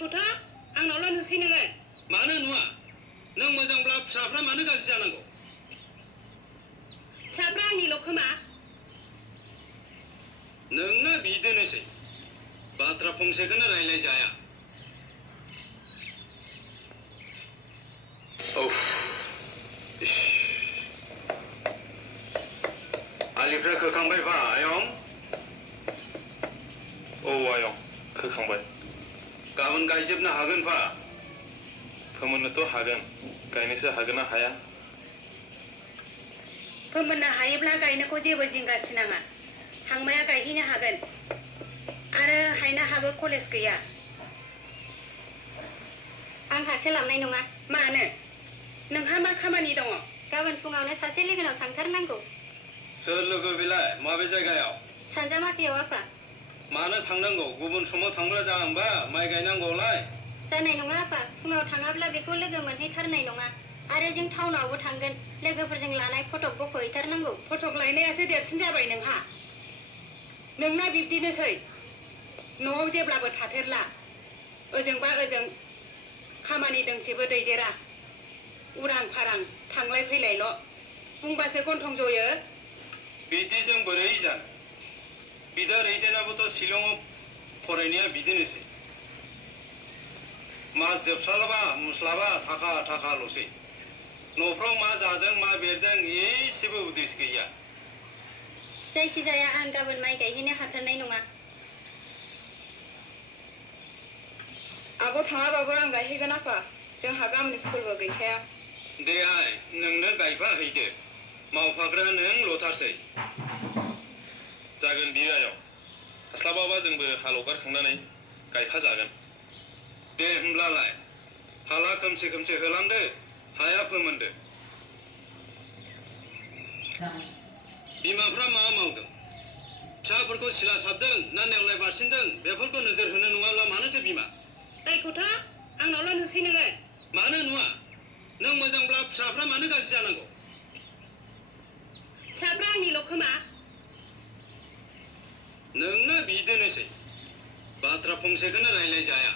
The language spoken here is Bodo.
दायखौथ' आंनावल' नुसै नोङो। मानो नुवा? नों मोजांब्ला फिसाफ्रा मानो गाज्रि जानांगौ? फिसाफ्रा आंनिल' खोमा। नोंना बिदिनोसै बाथ्रा फंसेखौनो रायलाय जाया। आलिफ्रा खोखांबाय बा आयं? औ आयं खोखांबाय। गाबोन गायजोबनो हागोन बा? फोमोननोथ' हागोन, गायनोसो हागोन ना हाया? फोमोननो हायोब्ला गायनोखौ जेबो जिंगासिनाङा। हांमाया गायहैनो हागोन। आरो हायनाहाबो कलेज गैया। आंहा सोलाबनाय नङा। मानो? नोंहा मा खामानि दङ? गाबोन फुङावनो सासे लोगोनाव थांथारनांगौ। सोर लोगो बेलाय? माबे जायगायाव? सानजामाथियाव आफा। मानो थांनांगौ? गुबुन समाव थांब्ला जाया होमबा? माइ गायनांगौलाय। जानाय नङा आफा। फुङाव थाङाब्ला बेखौ लोगो मोनहैथारनाय नङा। आरो जों टाउनावबो थांगोन। लोगोफोरजों लानाय फटक बख'हैथारनांगौ। फटक लायनायासो देरसिन जाबाय नोंहा। नोंना बिब्दिनोसै। न'आव जेब्लाबो थाथेरला। ओजोंबा ओजों खामानि दोंसेबो दैदेरा। उरां फारां थांलाय फैलायल'। बुंबासो गन्थं जयो। बिदिजों बोरै जानो? बिदा रैदेनाबोथ' शिलंआव फरायनाया बिदिनोसै। मास जोबस्लाबा मुस्लाबा थाखा थाखाल'सै। न'फ्राव मा जादों मा बेरदों एसेबो उदिस गैया। जायखिजाया आं गाबोन माइ गायहैनो हाथारनाय नङा। आब' थाङाबाबो आं गायहैगोन आफा। जोंहा गाबोन स्कुलबो गैखाया। दे आइ नोंनो गायफा हैदो। मावफाग्रा नों ल'थारसै। जागोन बियो आयं। हास्लाबाबा जोंबो हालौगारखांनानै गायफा जागोन। दे होमब्लालाय हाला खोमसे खोमसे होलांदो, हाया फोमोनदो। बिमाफ्रा मा मावदों? फिसाफोरखौ सिला साबदों ना नेवलाय बारसिनदों बेफोरखौ नोजोर होनो नङाब्ला मानोथो बिमा? दायखौथ' आंनावल' नुसै नोङो। मानो नुवा? नों मोजांब्ला फिसाफ्रा मानो गाज्रि जानांगौ? फिसाफ्रा आंनिल' खोमा। नोंना बिदिनोसै बाथ्रा फंसेखौनो रायलाय जाया।